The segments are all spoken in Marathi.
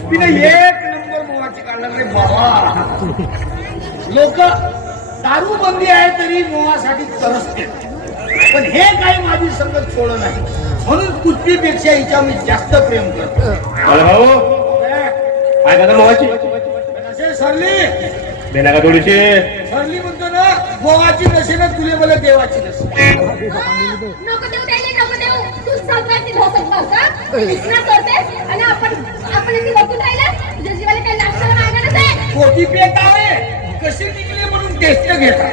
पुष्पीने एक नंबर मोहाची काढला रे बाबा. लोक दारू बंदी आहे तरी मोहासाठी तरसते, पण हे काही माझी संगत सोड नाही, म्हणून पुष्पीपेक्षा हिच्या मी जास्त प्रेम करतो. भाऊ काय का मोहाची सरली बेना का थोडीशी सरली म्हणतो ना, मोहाची नशे ना तुले मला देवाची नशे. नको देऊ त्याला, नको देऊ. तू सगळ्याची धोसक लावता इतना करतेस आणि आपण इथे बघून राहिला तुझ्या जीवाला काही लक्षण मागणच आहे. कोटी पेट आहे कशी निघली म्हणून टेस्ट घेतात.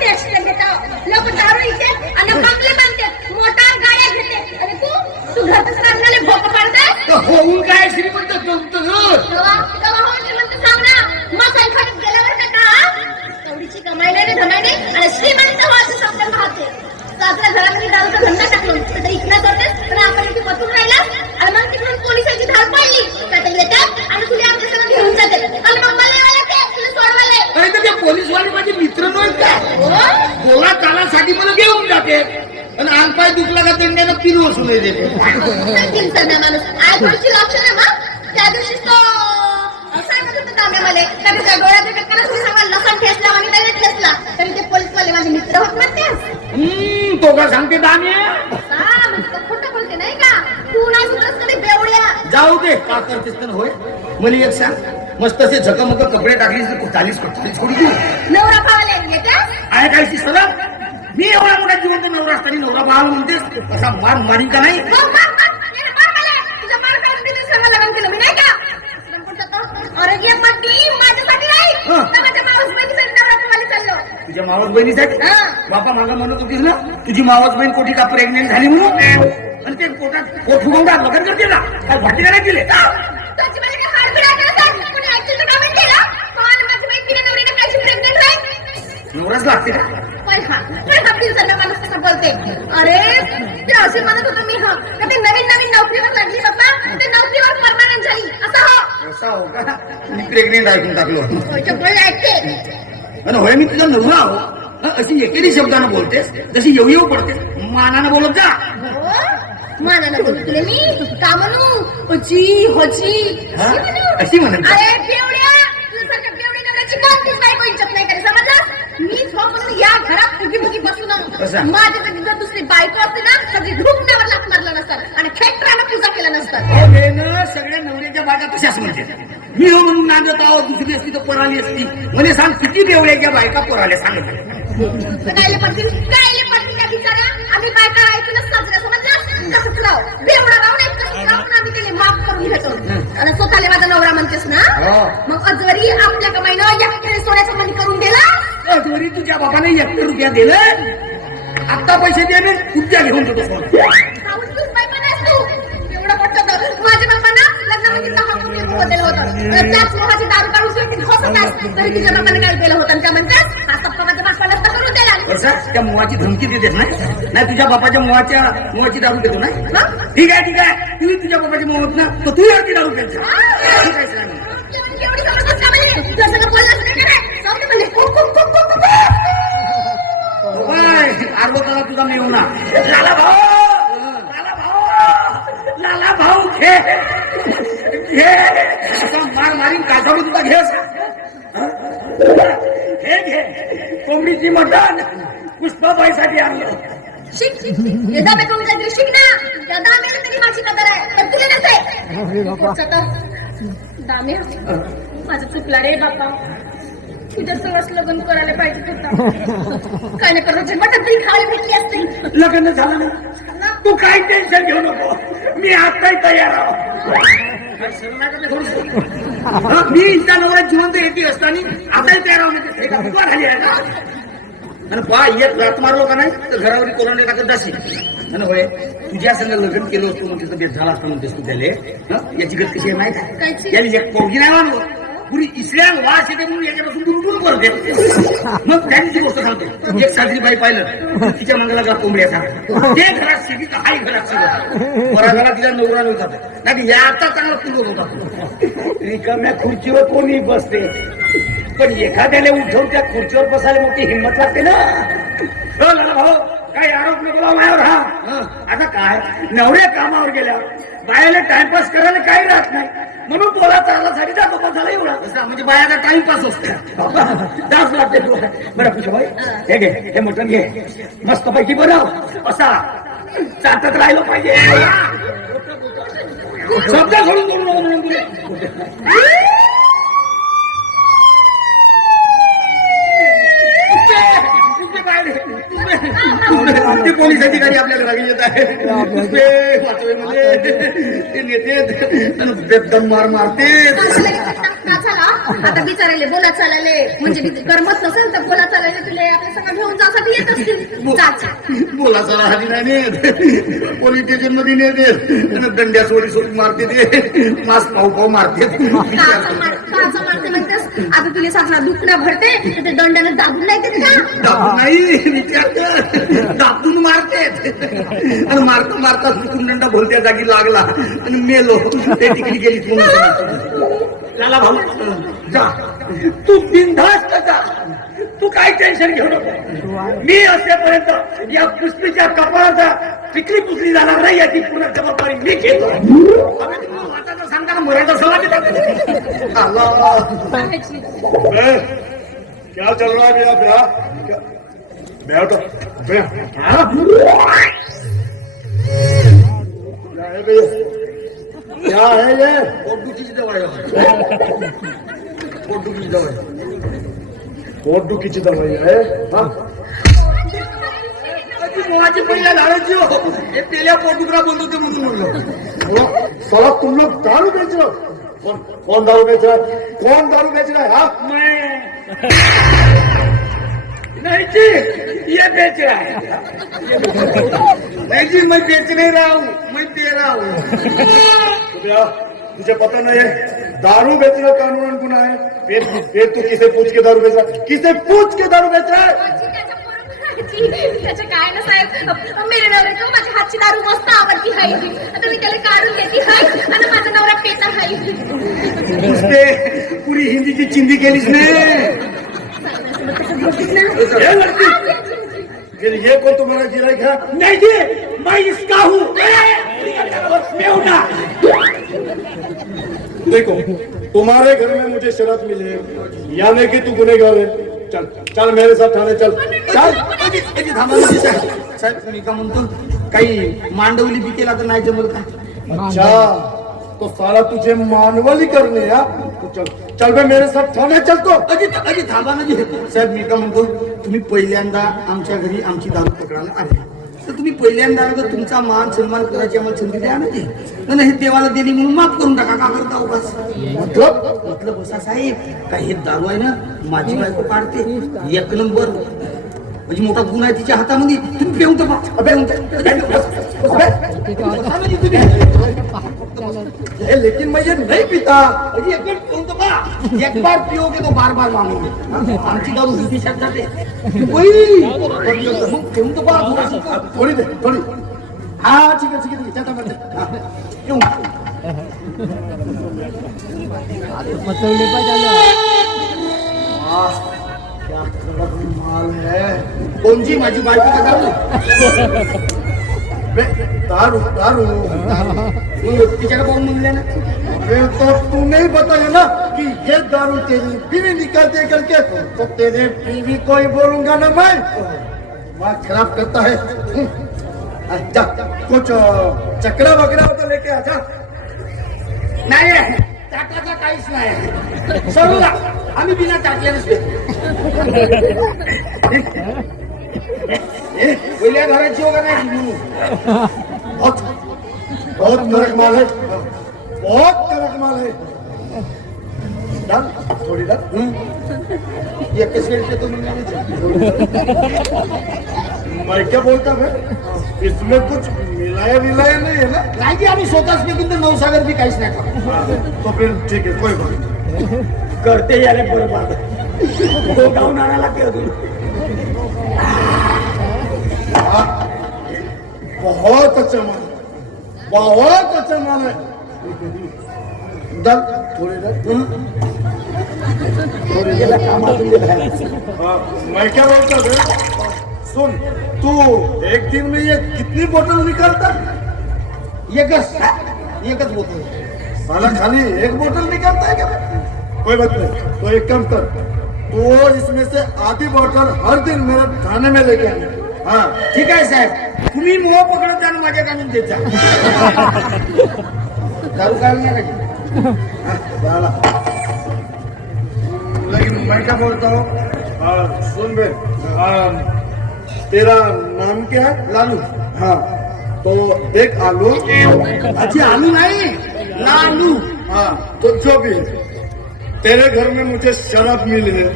टेस्ट घेता लोक दारू इथे आणि बंगले बांधतात, मोटार गाड्या घेते आणि तू घरचं सांगणारे भोक पाडताय. होऊन काय श्रीमंत जमत तेव्हा होऊन श्रीमंत सांग ना. मसाल खाण्यात गेल्यावर का तेवढीची कमाई नाही धमाई आणि श्रीमंत व्हायचं स्वप्न पाहते. आपल्या घरामध्ये दारूचा धंदा टाकलो तर इकडे करतेस, पण आपण इथे बसून राहिला आणि मग तिकडून पोलिसांची धाड पडली तर येतात आणि तुला आमच्यासोबत घेऊन जाते आणि मग मला तुला सोडवायला. अरे तर ते पोलीसवाले माझे मित्र नव्हते का, बोला चालासाठी मला घेऊन जाते आणि अंगपाय दुखला का दंड्यानं पिन वसूल देते. माणूस आयफोनची लक्ष आहे मग त्या दिवशी तो सांगत होता दाम्यामध्ये त्याच्या डोळ्याच्या टक्क्याला तुम्ही सांगा लसण ठेसला आणि त्याने ठेसला तरी ते पोलीसवाले माझे मित्र होत म्हणते. तो का सांगते दाम्या म्हणजे खोटं बोलते नाही का. तू नाही सुधरस कधी बेवड्या. जाऊ दे का करतेस तर होय. मला एक सांग, मस्त असे झकमक कपडे टाकलीस तर चालीस थोडी तू नवरा पाहायला येत्यास आहे काय सरळ. मी एवढा मोठा जिवंत नवरा असताना नवरा पाहावा म्हणतेस, कसा मार मारी का नाही. तुझा मार काढून तिथे सर्व लग्न केलं मी नाही का. अरे ये पट्टी माझ्यासाठी नाही माझ्या मावस बहिणीसाठी नवरा पाहायला चाललो. तुझ्या मावस बहिणीसाठी बापा मागा म्हणत होतीस ना तुझी मावस बहीण कोठी का प्रेग्नेंट झाली म्हणून, आणि ते पोटात पोट फुगवून लग्न करते ना काय भाटी नाही केले. नवराच लागते का. बोलते अरे ते असे म्हणत होतं मी ते नवीन नोकरीवर लागली बाबा ते नोकरीवर परमानंट झाली असा हो का. मी प्रेग्नेंट ऐकून टाकलो ऐकते. आणि होय मी तुझा नवरा आहो अशी एकेरी शब्दानं बोलतेस, जशी येऊ पडतेस मानानं बोलत जा. मानानं बोलतो तुला मी का म्हणू होची होची अशी म्हणत. अरे बेवड्या तुझ्यासारख्या बेवडी नवऱ्याची कोणतीच बायको इज्जत नाही करे समजलास. मी म्हणून या घरात फुगी बसून माझ्या जर दुसरी बायको असते ना सगळी धुपण्यावर लाथ मारला नसतात आणि खेटरानं पूजा केला नसतात. सगळ्या नवऱ्याच्या बायका तशाच म्हणते. मी हो म्हणून नांदत आहो, दुसरी असती तर पराली असती. म्हणजे सांग किती बेवड्याच्या बायका पराल्या सांगत कायले पडतील त्या बिचाऱ्या. आम्ही बायका ऐकूनच साजऱ्या समजलास. कसंच राव बेवडा राव नाही कसंच राव पण आम्ही त्याने माफ करून घेतो आणि स्वतःला माझा नवरा म्हणतेस ना. मग अजवरी आपल्या कमाईनं एकट्याने सोन्याचं मनी करून दिला. अजवरी तुझ्या बाबाने ₹1 दिलं. आता पैसे दे मी उद्या घेऊन देतो सोनं. एवढं पटत माझ्या बाबांना लग्नामध्ये 10 कोटी रुपये दिलं होतं. त्याच मोहाची दारू काढून तरी तुझ्या बाबाने काय केलं होतं त्या म्हणतात हा सप्पा माझ्या बापाला करून द्यायला. त्या मोहाची धमकी देतेस नाही तुझ्या बापाच्या मोहाची दारू देतो नाही. ठीक आहे तुम्ही तुझ्या बापाच्या मोहात ना तर तू याची दारू द्यायचं. आरवताला तुझा मेवना लाला भाऊ घे मार मारीन कासावडी तुझा घे कोंबडीची मटण पुष्पाबाईसाठी आणलं. शिक यदा मी कोणत्या तरी शिक ना यदा मी तरी माझी कदर आहे तर तुला नसते. दाम्या माझं चुकला रे बापा. तुझ्या सगळंच लग्न करायला पाहिजे होता. काय नाही करायचं मटण तरी खायला भेटली असते. लग्न झालं ना तू काय टेन्शन घेऊ नको. मी आताही तयार आहो. मी इथं नवरा जिवंत येते असताना आताही तयार आहो. झाली आहे ना आणि पहा एक रात मारलो का नाही तर घरावर कोरोना टाकत जाशील. आणि होय तुझ्या संग लग्न केलं होतं म्हणजे तर बेट झाला असतं म्हणतेस तू त्याला. याची गत कशी आहे माहिती याने एक पोरगी नाही मानव पुरी इसल्या वास येते म्हणून याच्यापासून दुरून करते. मग त्यांची गोष्ट सांगतो. एक साजरी बाई पाहिलं तिच्या मंगला का कोंबड्या सांगतो ते घरात शिकी तर हाही घरात सगळं बरा घरात तिला नवरा नव्हता नाही याचा चांगला पूर्वक होता. रिकाम्या खुर्चीवर कोणी बसते पण एखाद्याला उठवून त्या खुर्चीवर बसायला मोठी हिंमत लागते ना. भाऊ काही आरोप नको लावू माझ्यावर. हा आता काय नवऱ्या कामावर गेल्यावर बायाला टाइमपास करायला काही राहत नाही म्हणून बोला चालण्यासाठी जातो पण झाला एवढा म्हणजे बायाला टाइमपास असते. डान्स लागते बरं पुष्पाबाई हे घे हे मटण घे मस्त पैकी बरं असा चाटत राहिलं पाहिजे. शब्द सोडून बोलू नको म्हणून ते पोलीस अधिकारी आपल्याला रागी येत आहे. ते नेते दम मार मारते. आता बिचारायले बोला चालायले म्हणजे करमत नसेल तर बोला चालायले तुला आपल्या सगळं घेऊन जासाठी येत असतील. बोला चला हरी नाही नेत पोलीस स्टेशन मध्ये नेते दंड्या सोडी सोडी मारते ते मास पाऊ पाऊ मारते. मारते म्हणतेस आता तुला साखला दुखणं भरते तर ते दंडाने दाबून नाही देत का? दाबून नाही विचार दाबून मारते आणि मारता मारता चुकून दंडा भरत्या जागी लागला आणि मेलो ते तिकडे गेली. लाला भाऊ जा तू बिनधास्त जा तू काय टेन्शन घेऊ नको. मी असेपर्यंत या पुष्पीच्या कपाळाचा पिकली पुसली जाणार नाही याची पूर्ण जबाबदारी मी घेतो. वाटायचं सांगताना मराठा सल्ला क्या चल रहा है मेरा ब्याह? ब्याह तो ब्याह क्या है ये? पोटदुखीची दवा पोटदुखीची दवा पोटदुखीची दवाई आहे. मुळाची पहिल्या झाडाची हो हे पेल्या पोटदुखरा बोलतो ते म्हणून म्हणलं. साला तुम लोग दारू बेच रहे हो? कौन दारू बेच रहा है? कौन दारू बेच रहा है? हाँ नहीं जी ये बेच रहा है. नहीं जी मैं बेच नहीं रहा हूँ मैं दे रहा हूँ. तुझे पता नहीं है दारू बेचना कानून गुना है. फिर तू किसे पूछ के दारू बेच रहा है? किसे पूछ के दारू बेच रहा है? त्याचं काय ना साहेब मेरे नवऱ्याचं माझ्या हातची दारू मस्त आवडती आहे आता मी त्याला काढून घेते हाय आणि माझा नवरा पेता हाय. उसने पूरी हिंदी की चिंदी केलीच नाही. फिर ये कौन तुम्हारा गिराइक है? नहीं जी मैं इसका हूँ. देखो तुम्हारे घर में मुझे शरत मिली है यानी कि तू गुनहगार है. चल चल मेरे साथ थाने चल. चल साहेब मी का म्हणतो काही मांडवली बी केला तर नाही जमल का? अच्छा तो साला तुझे मानवली करने है. तू चल चल बे मेरे साथ थाने चल. तो अजी थांबा ना जी. साहेब मी का म्हणतो तुम्ही पहिल्यांदा आमच्या घरी आमची दारू पकडायला आले तर तुम्ही पहिल्यांदा अगोदर तुमचा मान सन्मान करायची आम्हाला संधी द्या ना. ते नाही हे देवाला देणी म्हणून माफ करून टाका. का करता उगाच मतलब असा साहेब काय हे दारू आहे ना माझी बायको काढते एक नंबर म्हणजे मोठा गुन्हा आहे तिच्या हातामध्ये. तुम्ही पेऊन तर लेकिन मैं ये नहीं पीता. एक बार पिओगे तो बार बार मांगोगे. आमची दारू हिंदी शब्दात आहे. पेऊन तर पहा थोड़ी दे थोड़ी. हाँ ठीक है जाता मैं क्यों क्या माल है. कौन जी माझी बायको का दारू दारू दारू तिच्याकडे पाहून म्हणले ना. तो तू नहीं बताया ना कि ये दारू तेरी बीवी निकालते करके तो तेरे बीवी को ही बोलूंगा ना मैं. दिमाग खराब करता है. अच्छा कुछ चकरा वगैरह तो लेके आजा. नाही टाकाचा काहीच नाही. सरूला आम्ही बिना टाकल्यानंच पहिल्या घराची वगैरे नाही. बहुत बहुत कड़क माल है. बहुत कड़क माल है. डाल थोड़ी डाल. ये किस रेट पे तो मैं क्या बोलता है इसमें कुछ मिलाया विलाया नहीं है ना. नाही की आम्ही स्वतःच पेकीन तर नवसागर बी काहीच नाही करत. तो फिर ठीक है कोई बात नहीं. करते यारे बरोबर गोडाऊन आणायला लागते अजून. बहुत अच्छा माल बहुत अच्छा माल है. दल थोड़ी डाल. थोडी गेला कामातून गेला. मैं क्या बोलता है सुन, तू एक दिन में ये कितनी बोतल निकालता? एकच बोतल साला खाली एक बोतल निकालता है क्या? कोई बात नहीं, तो एक काम कर, तो इसमें से आधी बोतल हर दिन मेरे थाने में लेके आना. हाँ ठीक आहे साहेब, तुम्ही मोह पकडत जा आणि माझ्या काढून देत जा. दारू काढून नका की. साला. लेकिन मैं क्या बोलता हूँ, सुन बे, तेरा नाम क्या है? लालू. हाँ, तो देख आलू. अच्छी आलू नाही, लालू. हाँ, तो जो भी है, तेरे घर में मुझे शराब मिली है,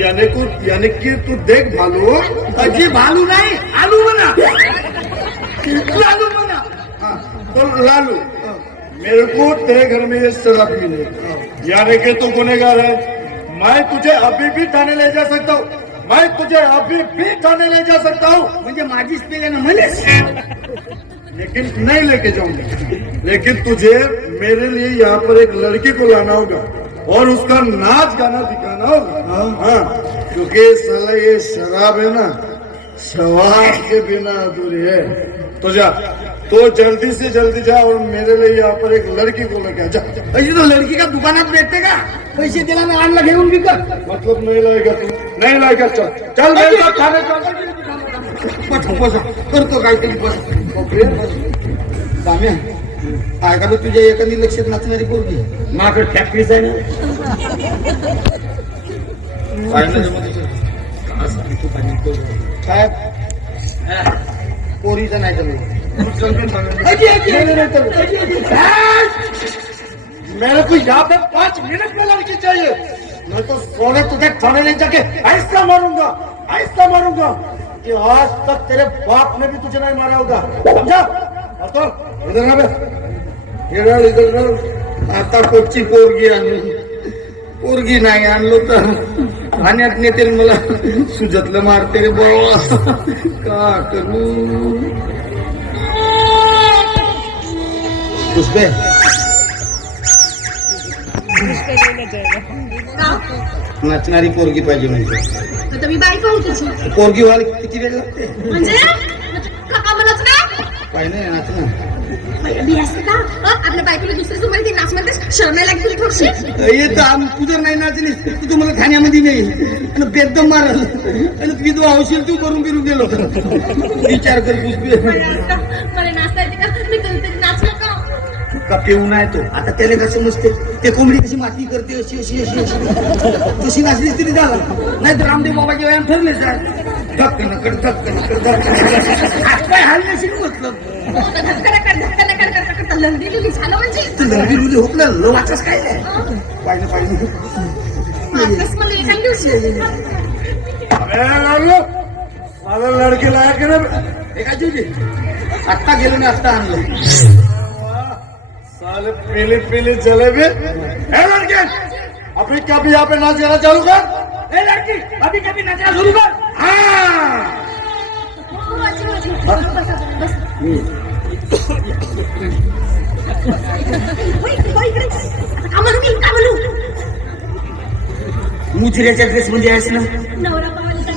यानी कि तू देख भालू. अजी भालू नाही, आलू म्हणा. लालू म्हणा. हाँ, तो लालू, मेरे को तेरे घर में ये शराब मिली है, यानी कि तू गुनहगार है. मैं तुझे अभी भी थाने ले जा सकता हूँ. मैं तुझे अभी भी थाने ले जा सकता हूँ. म्हणजे माझीच पेल्यानं मलेच. लेकिन नहीं लेके जाऊंगा. लेकिन तुझे मेरे लिए यहाँ पर एक लड़की को लाना होगा और उसका नाच गाना दिखाना होगा. हाँ, क्योंकि साला ये शराब है ना, शराब के बिना अधूरी है. तो जा, तो जल्दी से जल्दी जा और मेरे लिए यहाँ पर एक लड़की को लेके आ जा. अशी तो लडकी का दुकानात भेटते का? पैसे दिला ना आणला घेऊन विकत. मतलब नहीं लाएगा तू? नहीं लाएगा. चल चल मेरे साथ थाने चल. बस करतो काहीतरी बस. दाम्या, ऐका तर तुझ्या एखादी लक्षात नाचणारी पोरगी माझ्याकडे फॅक्टरीच आहे ना. साहेब, पोरीचं नाही तर मेरे को यहाँ पे 5 मिनट में लड़की चाहिए. मैं तो सोने तुझे थाने ले जाके ऐसा मारूंगा कि आज तक तेरे बाप ने भी तुझे नहीं मारा होगा. समझा? तो इधर ना बे. इधर आता कोणची पोरगी आणली? पोरगी नाही आणलो तर ठाण्यात नेते मला सुजतलं मारते रे बाबा. का करू? पुष्पे, नाचणारी पोरगी पाहिजे म्हणजे. आता मी बायको होतो तुझी. पोरगी व्हायला किती वेळ लागते? म्हणजे का म्हणत काय? पाहिजे नाचणं. मी असते का? आपल्या बायकोला दुसरी तुम्हाला ती नाच म्हणतेस, शरम नाही लागली तुला थोडीशी? येत तू जर नाही नाचली तू तुम्हाला ठाण्यामध्ये नाही आणि बेदम मारल आणि तुम्ही तो औषध तू करून बिरून गेलो. विचार कर पुष्पे. मला नाचता येते का? मी कधीतरी नाचलो का? का पिऊन आहे तो आता त्याला कसं नसते. ते कोंबडी कशी माती करते अशी अशी अशी अशी तशी नाचली तरी झाला. नाही तर रामदेव बाबाचे व्यायाम ठरले सर. धक्कन काय हाल नशील म्हटलं. लंगडी गेली झालं म्हणजे लंबी मुली होत ना लवाचच काय नाही. पाहिजे नाचलंस मला एखाद दिवशी. साला लड़की लाया कि ना? एका दिवशी आत्ता गेलो ना आत्ता आणलं. साले पीली पीली जलेबी. लड़के अभी कभी यहाँ पे नाच गाना चालू कर. लड़की अभी कभी नाचना सुरू कर. हाँ मुजऱ्याच्या ड्रेस मध्ये आहेस ना. नवरा पावायसाठी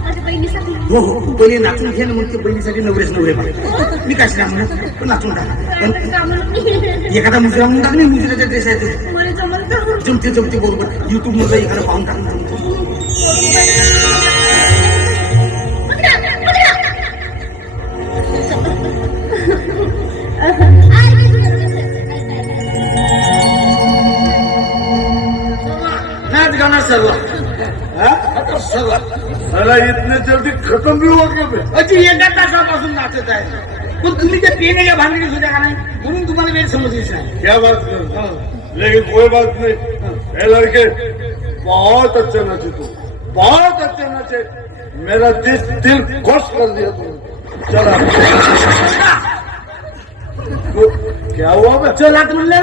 माझ्या बहिणीसाठी. हो हो पहिले नाचून घे ना मग ते बहिणीसाठी नवरेच नवरे पाहिजे. मी काय म्हणत पण नाचून टाक. एखादा मुजरा म्हणून टाक नाही. मुजऱ्याचा ड्रेस आहे तो मला जमल का? जमते बरोबर. युट्यूब मध्ये एखादा पाहून टाक. नाच गाना सर्व सर्व साला इतने जल्दी खत्म भी हुआ क्या बे? अजी एका तासापासून नाचत आहे. पण तुम्ही त्या पेनेच्या भांडणीत होत्या का नाही म्हणून तुम्हाला वेळ समजलीच नाही. क्या बात कर. लेकिन कोई बात नहीं. ए लड़के बहुत अच्छे नाचे तू. बहुत अच्छे नाचे. मेरा दिल खुश कर दिया तू. चला तो क्या हुआ बे? चला म्हणलं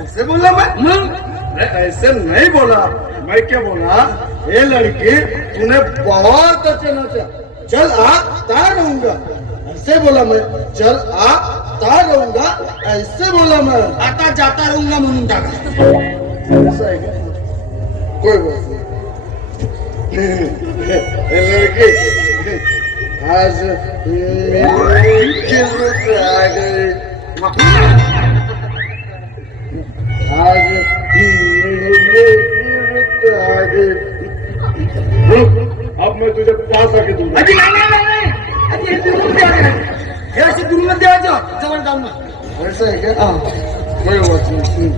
ऐसे बोला मैं? ऐसे नहीं बोला. मैं क्या बोला? ये लड़की तूने बहुत अच्छे नाचा. चल आ तैयार रहूंगा. ऐसे बोला मैं. चल आ तैयार रहूंगा. ऐसे बोला मैं. आता जाता रहूंगा म्हणून टाका. ऐसा है क्या? कोई बात नहीं. ये लड़की आज अब मैं तुझे पास आके दूंगा. अजी नाही. अजी हे दुरून द्यायचं नाही. हे अशी दुरून द्यायचं जवळ जाऊन ना. ऐसा है क्या? कोई बात नहीं.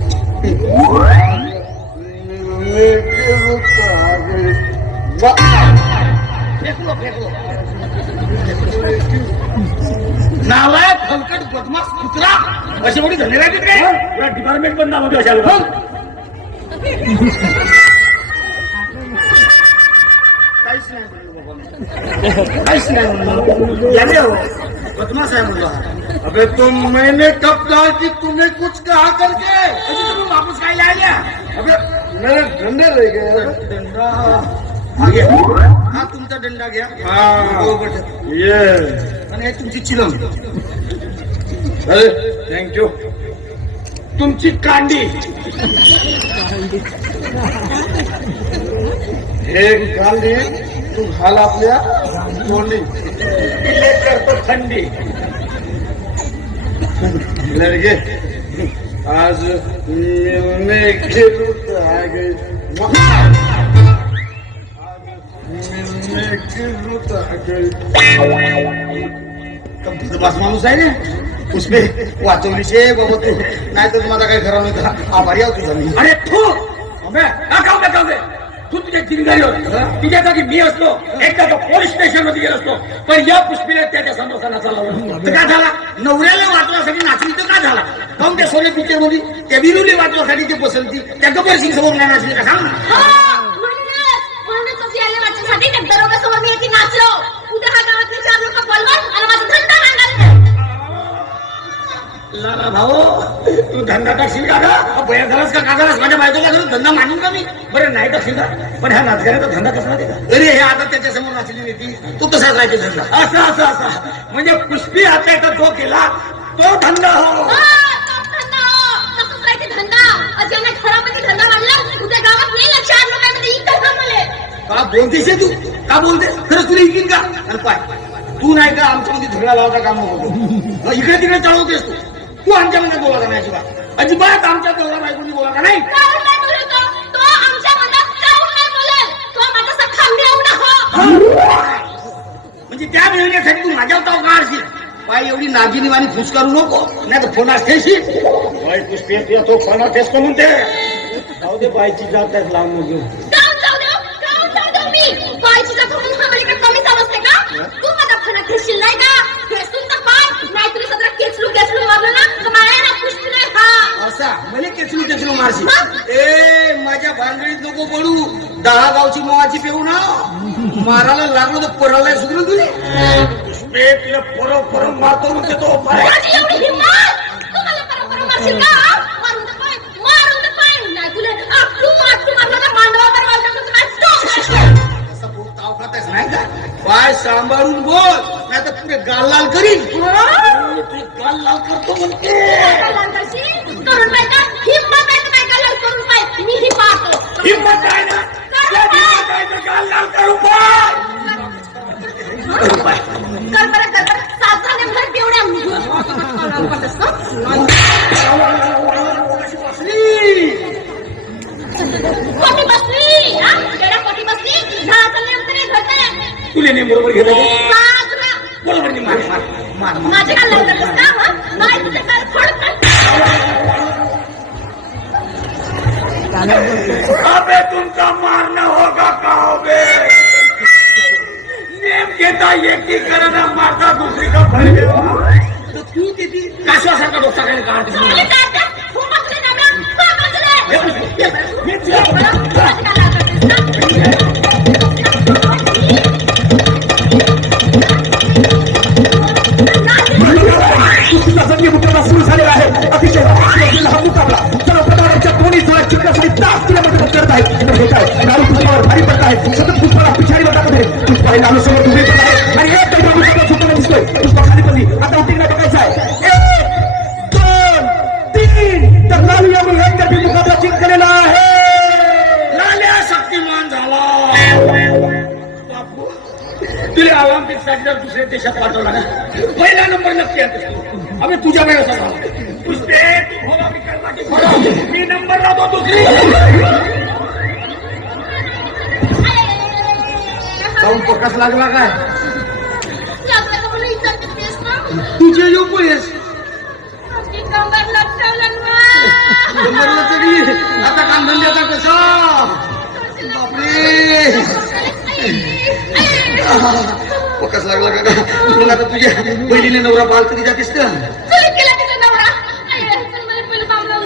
फेकलो. नालायक हलकट बदमाश कुत्रा असे मोठी धंदे राहतात काय पूरा डिपार्टमेंट पण नाव अशा लोक. काहीच नाही म्हणलं बाबा मी. काहीच नाही म्हणलं याने हो बदमाश आहे म्हणलं. अबे तुम मैंने कब कहा कि तुम्हें कुछ कहा करके? अजी तुम्ही वापस काय आल्या अबे मेरे डंडे ले गए. दंडा हा घ्या. हा तुमचा दंडा घ्या. बरोबर आहे. ये आणि हे तुमची चिलम. अरे थँक्यू. तुमची कांडी. हे गांधी तू घाल आपल्या तोंडी. करतो थंडी. लड़के आज मिलने गेलो तर आ गए. मिलने गेलो तर आ गए. बदमाश माणूस आहे ना पुष्पे वाचवलीशे बाबा तू नाही तर माझा काही खरा नाही. आभारी आहोत तुझा मी. अरे तू खाऊ दे तू तुझ्या जिंगारी होत तुझ्या जागी मी असतो एकदा तो पोलीस स्टेशन मध्ये गेलो असतो पण या पुष्पीने त्याच्या समोर नाचायला तर काय झाला नवऱ्याला वाचण्यासाठी नाचली तर काय झाला काऊन त्या सोने पिक्चर मध्ये त्या विरुली वाचण्यासाठी ते पसंती त्या गब्बर सिंग समोर नाही नाचली का सांग ना. म्हणूनच अशी आले वाचण्यासाठी त्या दरोड्यासमोर मी येते नाचलो. उद्या हा गावातले 4 लोक बोलवा आणि माझा धंदा सांगायला. लाला भाऊ तू धंदा टाकशील का बया झालास का झालास माझ्या बायकोला घरून धंदा मानून का मी बरं नाही टाकशील का पण ह्या नाचगाऱ्याचा धंदा कसा माहिती का तरी हे आता त्याच्या समोर नाचली नाही तू तसाच राहायचे धंदा असं म्हणजे पुष्पी आता जो केला तो धंदा हो. तसंच राहायचे धंदा. अचानक घरामध्ये धंदा वाढला. उद्या गावात नाही 4 लोकांमध्ये इथं थांबले. का बोलतेस तू का बोलते खरंच तुला इकीन का आणि पाय तू नाही का आमच्यामध्ये झगडा लावता काम नको इकडे तिकडे चढवतेस तू आमच्यामध्ये बोलायला नाही अजिबात आमच्या चौदा बायकोनी बोलायला नाही. काहून नाही बोलत तो? तो आमच्या मनात काहून नाही बोलत? तो माझा सख्खा मेवणा हो. म्हणजे त्या मिळवण्यासाठी तू माझ्या उताव काढशील पाय एवढी नागिनी वाणी फुसकारू नको नाही तर फोनास ठेशील. पुष्पी तो फणा ठेसतो म्हणते जाऊ दे बायची जात आहे लावून नको. काहून जाऊ देऊ मी? बायची जात म्हणून हा म्हणजे कमी समजते का? तू माझा फणा खेचशील नाही का? खेचून तर पाय. नाही तुला सगळं केचलू वागलं ना तर मला ना पुष्पी नाही हा. असा मला केचलू मारशील. ए माझ्या भानगडीत नको पडू 10 गावची मोहाची पेऊ ना मारायला लागलो तर पोराला सुधरून तुझे तुला परव मारतो म्हणते तो माझी एवढी हिंमत? तू मला परत मारशील का? मारून तर पाय. नाही तुला तू मारला ना मांडवावर मारला तर तुला असं बोल ताव खातायस नाही का पाय सांभाळून बोल नाही तर पुढे गाल लाल करीन. गाल लाल करतो म्हणते करून पाय का? हिंमत आहे तर काय कलर करून पाय. मी ही पाहतो. हिंमत आहे ना गाल लाल करू पाय. कर बरं 7 नेमकं तेवढ्या कोटी बसली कोटी बसली 10 नेमकं नाही घडत. तुला नेम बरोबर घेतो बरोबर मार माझे काय लागलं का? नाही तुझे काय फडत. अबे तुमका मारना होगा कहोगे नेम घेता एकीकरण मारता दुसरी का भर तर तू किती काश्वासारखा डोसा खाली काढते मला काय हो बसले ना सुरू झालेला आहे अतिशय हा मुकाबला सर्व प्रकारच्या दोन्ही जोड्या चिकण्यासाठी 10 किलोमीटर करत आहेत नारू पुष्पावर भारी पडत आहे सतत पुष्पाला पिछाडी वाटामध्ये पुष्पा नारू समोर उभे पडत आहे आणि एक तरी पुष्पाला सुटताना दिसतोय पुष्पा खाली पडली आता उठीकडे बघायचं आहे 1 2 3 तर नारू या मुलांच्या मुकाबला जिंकलेला आहे. लाल्या शक्तिमान झाला तुला ऑलिम्पिकसाठी जर दुसऱ्या देशात पाठवला ना पहिला नंबर नक्की येतो. आम्ही तुझ्या वेळेस पुष्पे तू होला विकायसाठी खरं मी नंबर लावतो दुसरी जाऊन पकस लागला काय आपल्या का मला इज्जत देतेस ना? तुझे येऊ पोलीस आपली कंबर लटकवलं ना. नंबरला तरी आता कांधंद्याचा कसा बापरे पकस लागला का मग आता तुझ्या बहिणीने नवरा बाल कधी जातीस का चल केला तिचा नवरा. चल मला पहिलं काम लावून.